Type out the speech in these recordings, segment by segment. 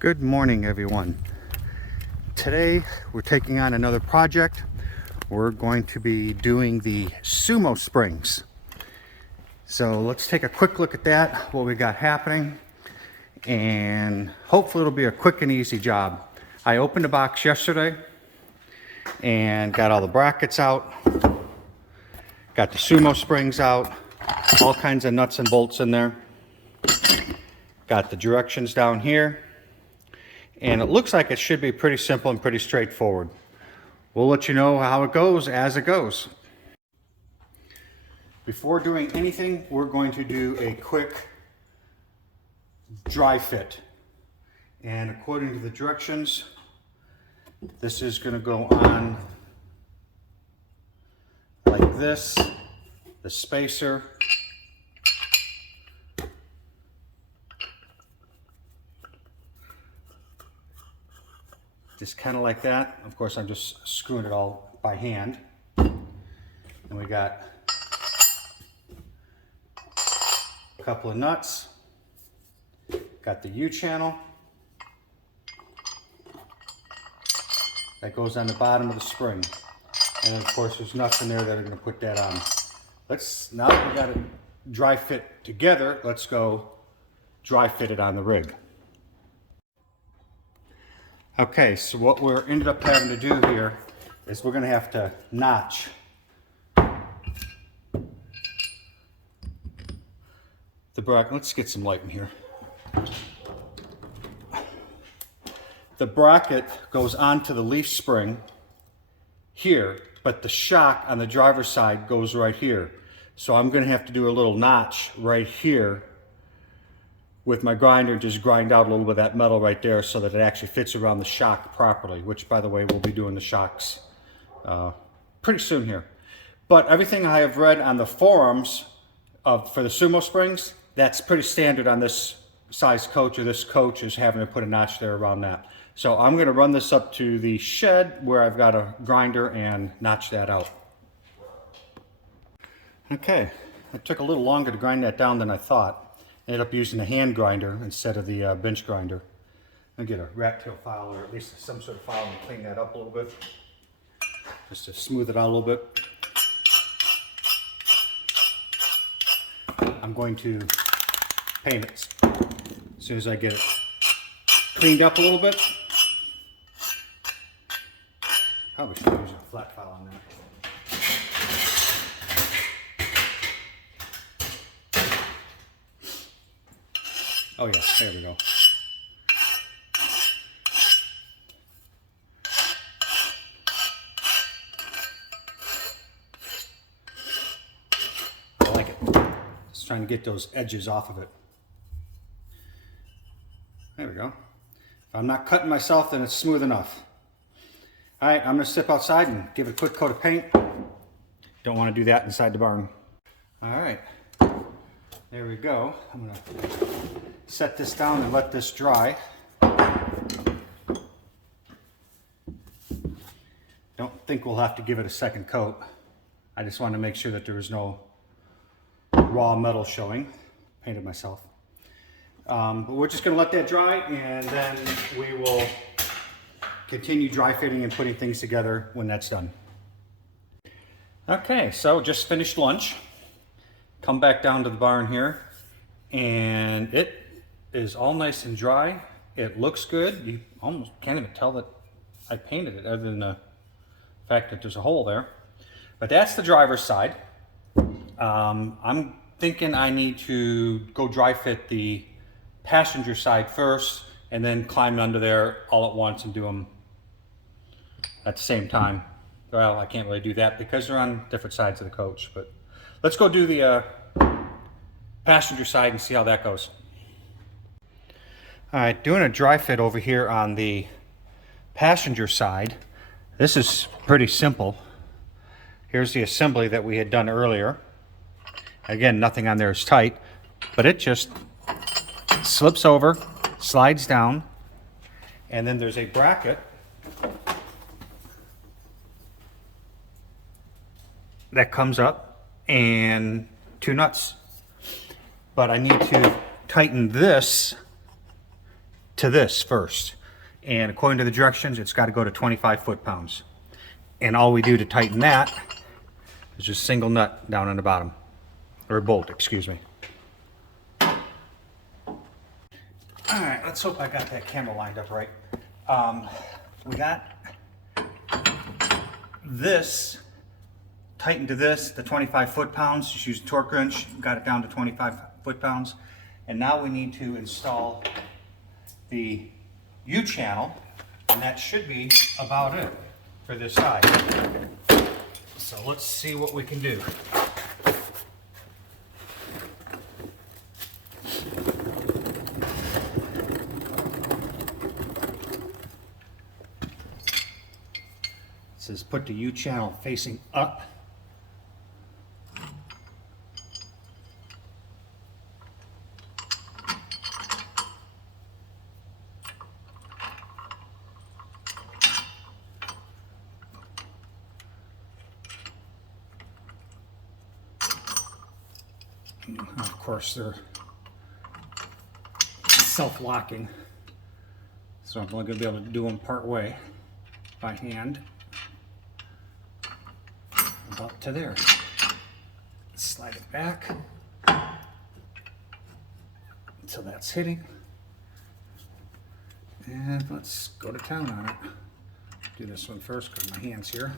Good morning, everyone. Today we're taking on another project. We're going to be doing the Sumo Springs. So let's take a quick look at that, what we got happening, and hopefully it'll be a quick and easy job. I opened the box yesterday and got all the brackets out, got the Sumo Springs out, all kinds of nuts and bolts in there. Got the directions down here. And it looks like it should be pretty simple and pretty straightforward. We'll let you know how it goes as it goes. Before doing anything, we're going to do a quick dry fit. And according to the directions, this is going to go on like this, the spacer. Just kind of like that. Of course, I'm just screwing it all by hand. And we got a couple of nuts. Got the U-channel. That goes on the bottom of the spring. And then, of course, there's nuts in there that are going to put that on. Now that we got it dry fit together, let's go dry fit it on the rig. Okay, so what we're ended up having to do here is we're going to have to notch the bracket. Let's get some light in here. The bracket goes onto the leaf spring here, but the shock on the driver's side goes right here. So I'm going to have to do a little notch right here with my grinder, just grind out a little bit of that metal right there so that it actually fits around the shock properly, which, by the way, we'll be doing the shocks pretty soon here. But everything I have read on the forums for the Sumo Springs, that's pretty standard on this size coach, or this coach is having to put a notch there around that. So I'm going to run this up to the shed where I've got a grinder and notch that out. Okay, it took a little longer to grind that down than I thought. Ended up using a hand grinder instead of the bench grinder. I'll get a rat tail file, or at least some sort of file, and clean that up a little bit, just to smooth it out a little bit. I'm going to paint it as soon as I get it cleaned up a little bit. Probably should use a flat file on that. Oh yeah, there we go. I like it. Just trying to get those edges off of it. There we go. If I'm not cutting myself, then it's smooth enough. All right, I'm gonna step outside and give it a quick coat of paint. Don't want to do that inside the barn. All right, there we go. I'm gonna set this down and let this dry. Don't think we'll have to give it a second coat. I just want to make sure that there is no raw metal showing. Painted myself. But we're just going to let that dry, and then we will continue dry fitting and putting things together when that's done. Okay, so just finished lunch. Come back down to the barn here, and it is all nice and dry. It looks good. You almost can't even tell that I painted it, other than the fact that there's a hole there. But that's the driver's side. I'm thinking I need to go dry fit the passenger side first, and then climb under there all at once and do them at the same time. Well, I can't really do that because they're on different sides of the coach, but let's go do the passenger side and see how that goes. All right, doing a dry fit over here on the passenger side. This is pretty simple. Here's the assembly that we had done earlier. Again, nothing on there is tight, but it just slips over, slides down, and then there's a bracket that comes up and two nuts. But I need to tighten this to this first. And according to the directions, it's got to go to 25 foot-pounds. And all we do to tighten that is just single nut down on the bottom, or bolt, excuse me. All right, let's hope I got that camera lined up right. We got this tightened to this, the 25 foot-pounds. Just use a torque wrench, got it down to 25 foot-pounds. And now we need to install the U-channel, and that should be about it for this side. So let's see what we can do. It says put the U-channel facing up. Of course, they're self-locking, so I'm only going to be able to do them part way by hand. About to there. Slide it back until that's hitting, and let's go to town on it. Do this one first because my hand's here.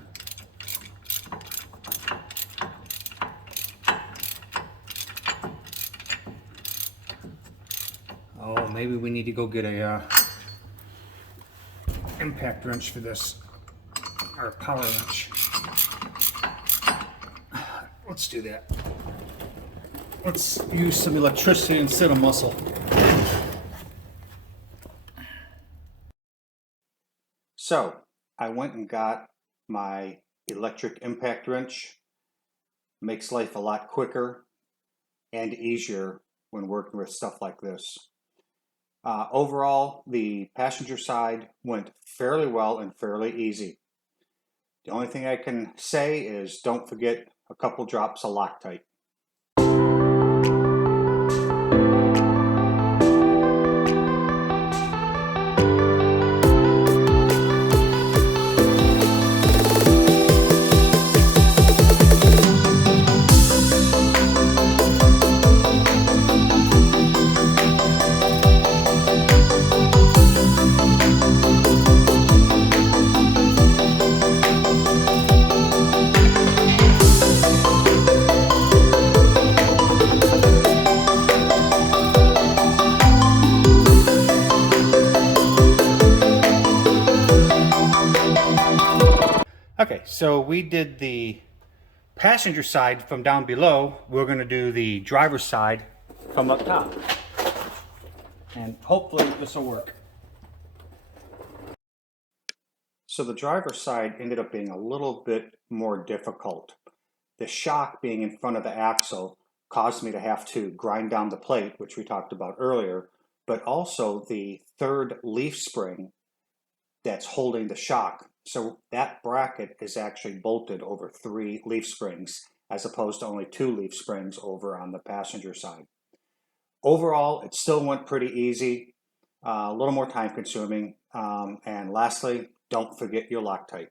Oh, maybe we need to go get a impact wrench for this, or a power wrench. Let's do that. Let's use some electricity instead of muscle. So, I went and got my electric impact wrench. Makes life a lot quicker and easier when working with stuff like this. Overall, the passenger side went fairly well and fairly easy. The only thing I can say is don't forget a couple drops of Loctite. Okay, so we did the passenger side from down below. We're going to do the driver's side from up top. And hopefully this will work. So the driver's side ended up being a little bit more difficult. The shock being in front of the axle caused me to have to grind down the plate, which we talked about earlier, but also the third leaf spring that's holding the shock. So that bracket is actually bolted over 3 leaf springs as opposed to only 2 leaf springs over on the passenger side. Overall, it still went pretty easy, a little more time consuming, and lastly, don't forget your Loctite.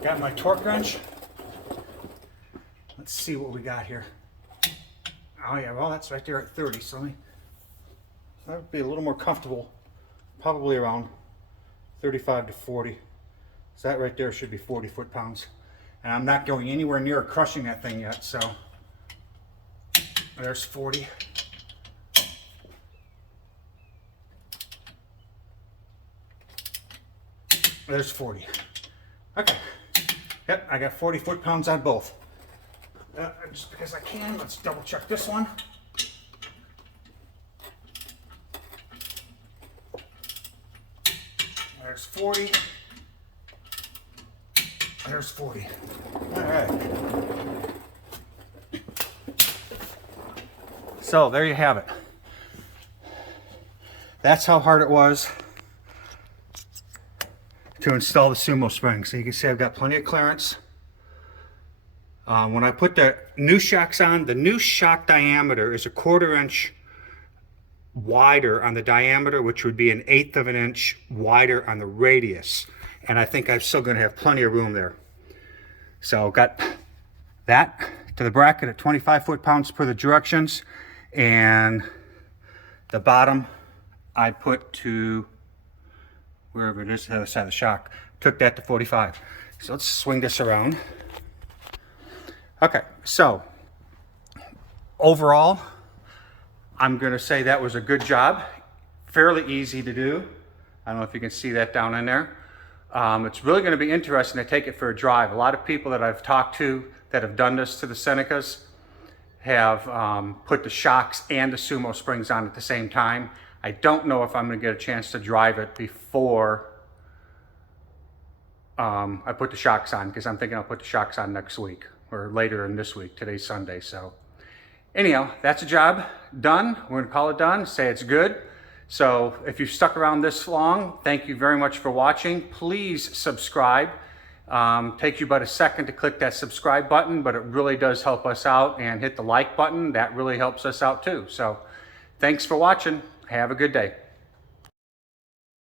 Got my torque wrench. Let's see what we got here. Oh yeah, well that's right there at 30, so that would be a little more comfortable, probably around 35 to 40. So that right there should be 40 foot-pounds. And I'm not going anywhere near crushing that thing yet, so there's 40. There's 40. Okay. Yep, I got 40 foot-pounds on both. Just because I can, let's double check this one. There's 40. There's 40. All right. So there you have it. That's how hard it was to install the Sumo Springs. So you can see I've got plenty of clearance. When I put the new shocks on, the new shock diameter is a 1/4 inch wider on the diameter, which would be 1/8 of an inch wider on the radius. And I think I'm still going to have plenty of room there. So got that to the bracket at 25 foot-pounds per the directions. And the bottom I put to wherever it is, the other side of the shock. Took that to 45. So let's swing this around. Okay, so overall, I'm going to say that was a good job. Fairly easy to do. I don't know if you can see that down in there. It's really going to be interesting to take it for a drive. A lot of people that I've talked to that have done this to the Senecas have put the shocks and the Sumo Springs on at the same time. I don't know if I'm going to get a chance to drive it before I put the shocks on, because I'm thinking I'll put the shocks on next week or later in this week. Today's Sunday, so anyhow, that's a job done. We're going to call it done, say it's good. So if you've stuck around this long, thank you very much for watching. Please subscribe. Takes you about a second to click that subscribe button, but it really does help us out. And hit the like button. That really helps us out too. So thanks for watching. Have a good day.